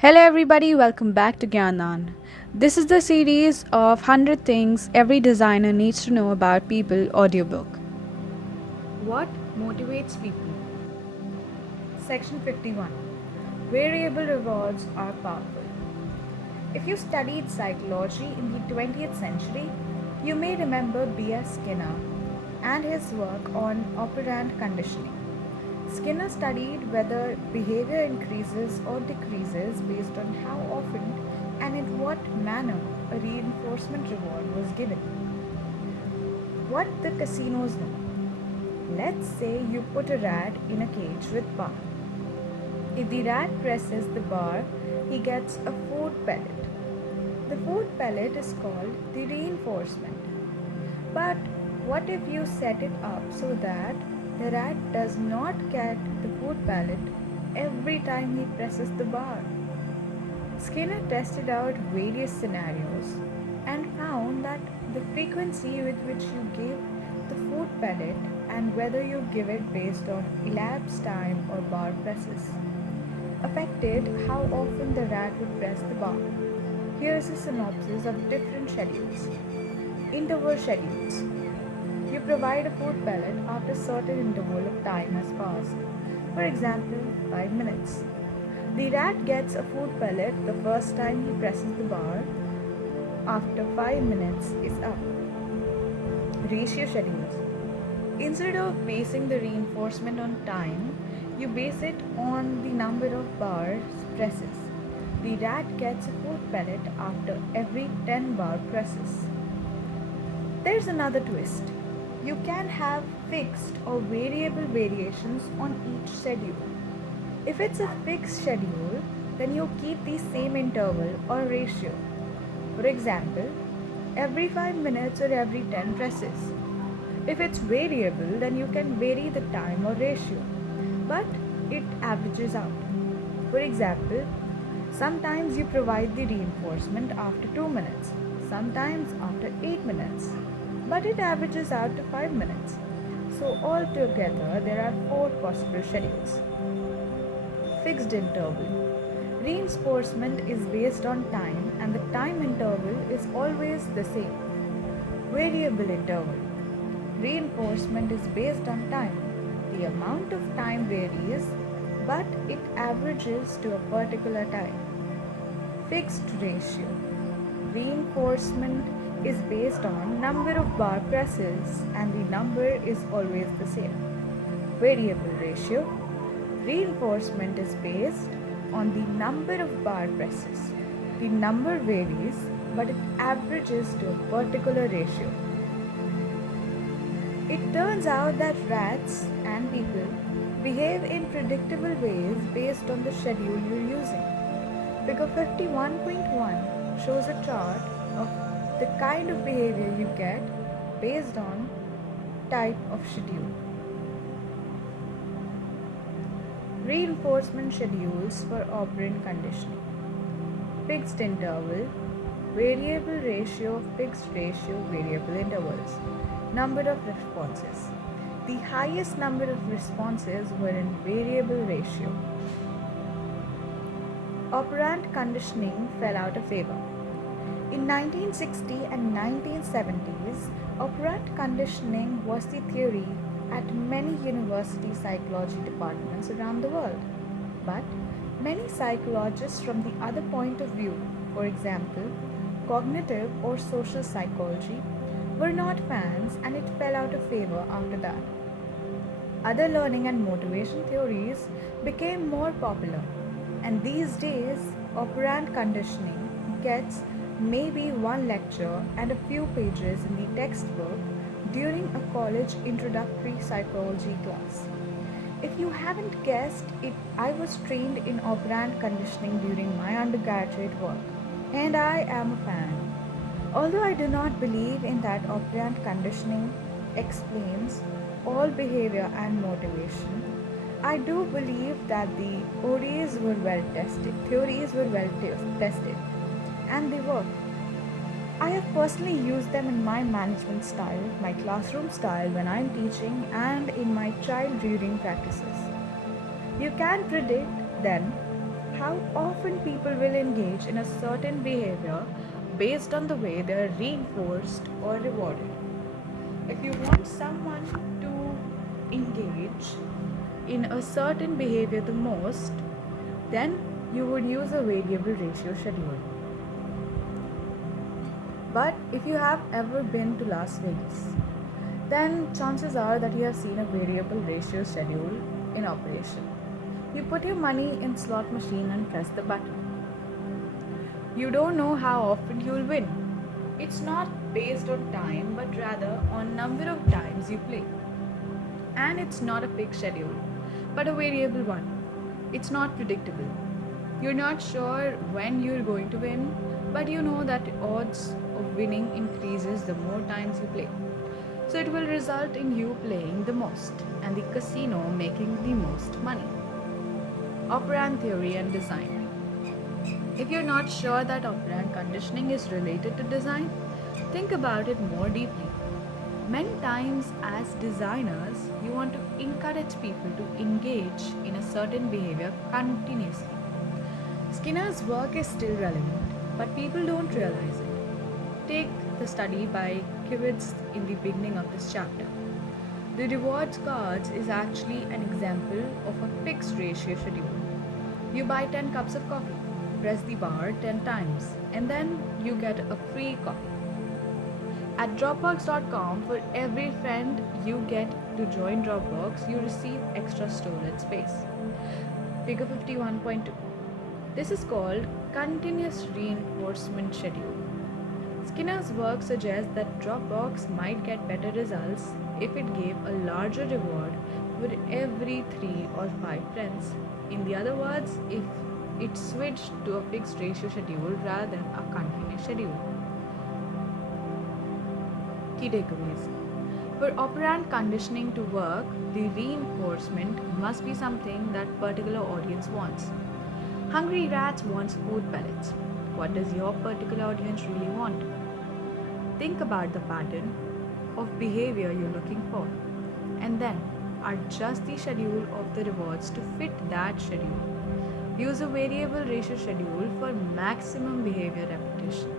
Hello, everybody, welcome back to Gyanan. This is the series of 100 things every designer needs to know about people audiobook. What motivates people? Section 51. Variable rewards are powerful. If you studied psychology in the 20th century, you may remember B.S. Skinner and his work on operant conditioning. Skinner studied whether behavior increases or decreases based on how often and in what manner a reinforcement reward was given. What the casinos know. Let's say you put a rat in a cage with bar. If the rat presses the bar, he gets a food pellet. The food pellet is called the reinforcement. But what if you set it up so that the rat does not get the food pellet every time he presses the bar? Skinner tested out various scenarios and found that the frequency with which you give the food pellet and whether you give it based on elapsed time or bar presses affected how often the rat would press the bar. Here's a synopsis of different schedules. Interval schedules. You provide a food pellet after a certain interval of time has passed. For example, 5 minutes. The rat gets a food pellet the first time he presses the bar after 5 minutes is up. Ratio schedules. Instead of basing the reinforcement on time, you base it on the number of bars presses. The rat gets a food pellet after every 10 bar presses. There's another twist. You can have fixed or variable variations on each schedule. If it's a fixed schedule, then you keep the same interval or ratio. For example, every 5 minutes or every 10 presses. If it's variable, then you can vary the time or ratio, but it averages out. For example, sometimes you provide the reinforcement after 2 minutes, sometimes after 8 minutes, but it averages out to 5 minutes. So altogether there are 4 possible schedules. Fixed interval. Reinforcement is based on time and the time interval is always the same. Variable interval. Reinforcement is based on time. The amount of time varies, but it averages to a particular time. Fixed ratio. Reinforcement is based on number of bar presses and the number is always the same. Variable ratio. Reinforcement is based on the number of bar presses. The number varies, but it averages to a particular ratio. It turns out that rats and people behave in predictable ways based on the schedule you're using. Figure 51.1 shows a chart of the kind of behavior you get based on type of schedule. Reinforcement schedules for operant conditioning. Fixed interval, variable ratio of fixed ratio variable intervals. Number of responses. The highest number of responses were in variable ratio. Operant conditioning fell out of favor. In 1960 and 1970s, operant conditioning was the theory at many university psychology departments around the world. But many psychologists from the other point of view, for example, cognitive or social psychology, were not fans and it fell out of favor after that. Other learning and motivation theories became more popular, and these days, operant conditioning gets maybe one lecture and a few pages in the textbook during a college introductory psychology class. If you haven't guessed it, I was trained in operant conditioning during my undergraduate work, and I am a fan. Although I do not believe in that operant conditioning explains all behavior and motivation, I do believe that the theories were well tested, and they work. I have personally used them in my management style, my classroom style when I am teaching, and in my child rearing practices. You can predict then how often people will engage in a certain behavior based on the way they are reinforced or rewarded. If you want someone to engage in a certain behavior the most, then you would use a variable ratio schedule. But if you have ever been to Las Vegas, then chances are that you have seen a variable ratio schedule in operation. You put your money in slot machine and press the button. You don't know how often you'll win. It's not based on time but rather on number of times you play. And it's not a fixed schedule, but a variable one. It's not predictable. You're not sure when you're going to win, but you know that odds of winning increases the more times you play. So it will result in you playing the most and the casino making the most money. Operant theory and design. If you're not sure that operant conditioning is related to design, think about it more deeply. Many times, as designers, you want to encourage people to engage in a certain behavior continuously. Skinner's work is still relevant, but people don't realize it. Take the study by Kivitz in the beginning of this chapter. The rewards cards is actually an example of a fixed ratio schedule. You buy 10 cups of coffee, press the bar 10 times, and then you get a free coffee. At Dropbox.com, for every friend you get to join Dropbox, you receive extra storage space. Figure 51.2. This is called continuous reinforcement schedule. Skinner's work suggests that Dropbox might get better results if it gave a larger reward for every 3 or 5 friends. In the other words, if it switched to a fixed ratio schedule rather than a continuous schedule. Key takeaways. For operant conditioning to work, the reinforcement must be something that particular audience wants. Hungry rats wants food pellets. What does your particular audience really want? Think about the pattern of behavior you're looking for, and then adjust the schedule of the rewards to fit that schedule. Use a variable ratio schedule for maximum behavior repetition.